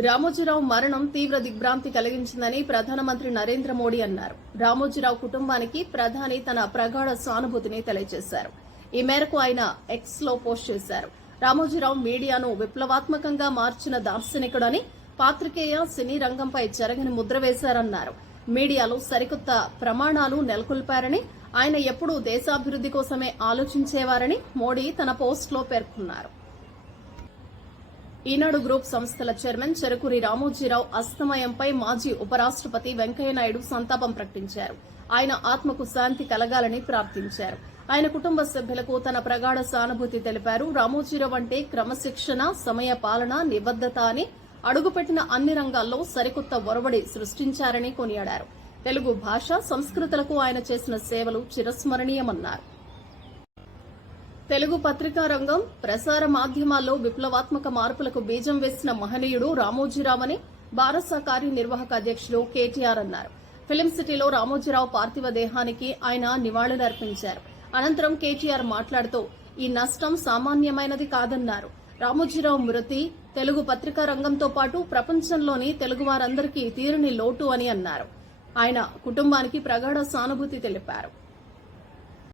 రామోజీరావు మరణం తీవ్ర దిగ్భ్రాంతి కలిగించిందని ప్రధానమంత్రి నరేంద్ర మోడీ అన్నారు. రామోజీరావు కుటుంబానికి ప్రధాని తన ప్రగాఢ సానుభూతిని తెలియజేశారు. ఈ మేరకు ఆయన ఎక్స్ లో పోస్ట్ చేశారు. రామోజీరావు మీడియాను విప్లవాత్మకంగా మార్చిన దార్శనికుడని, పాత్రికేయ సినీ రంగంపై చెరగని ముద్ర వేశారన్నారు. మీడియాలో సరికొత్త ప్రమాణాలు నెలకొల్పారని, ఆయన ఎప్పుడూ దేశాభివృద్ది కోసమే ఆలోచించేవారని మోడీ తన పోస్టులో పేర్కొన్నారు. ఈనాడు గ్రూప్ సంస్థల చైర్మన్ చెరుకూరి రామోజీరావు అస్తమయంపై మాజీ ఉపరాష్టపతి వెంకయ్యనాయుడు సంతాపం ప్రకటించారు. ఆయన ఆత్మకు శాంతి కలగాలని ప్రార్థించారు. ఆయన కుటుంబ సభ్యులకు తన ప్రగాఢ సానుభూతి తెలిపారు. రామోజీరావు అంటే క్రమశిక్షణ, సమయ పాలన, నిబద్దత అని అడుగుపెట్టిన అన్ని రంగాల్లో సరికొత్త ఒరవడి సృష్టించారని కొనియాడారు. తెలుగు భాష, సంస్కృతులకు ఆయన చేసిన సేవలు చిరస్మరణీయమన్నారు. తెలుగు పత్రికా రంగం, ప్రసార మాధ్యమాల్లో విప్లవాత్మక మార్పులకు బీజం వేసిన మహనీయుడు రామోజీరావు అని బారస కార్యనిర్వాహక అధ్యక్షులు కేటీఆర్ అన్నారు. ఫిలిం సిటీలో రామోజీరావు పార్థివ దేహానికి ఆయన నివాళులర్పించారు. అనంతరం కేటీఆర్ మాట్లాడుతూ ఈ నష్టం సామాన్యమైనది కాదన్నారు. రామోజీరావు మృతి తెలుగు పత్రికా రంగంతో పాటు ప్రపంచంలోని తెలుగువారందరికీ తీరని లోటు అని అన్నారు. ఆయన కుటుంబానికి ప్రగాఢ సానుభూతి తెలిపారు.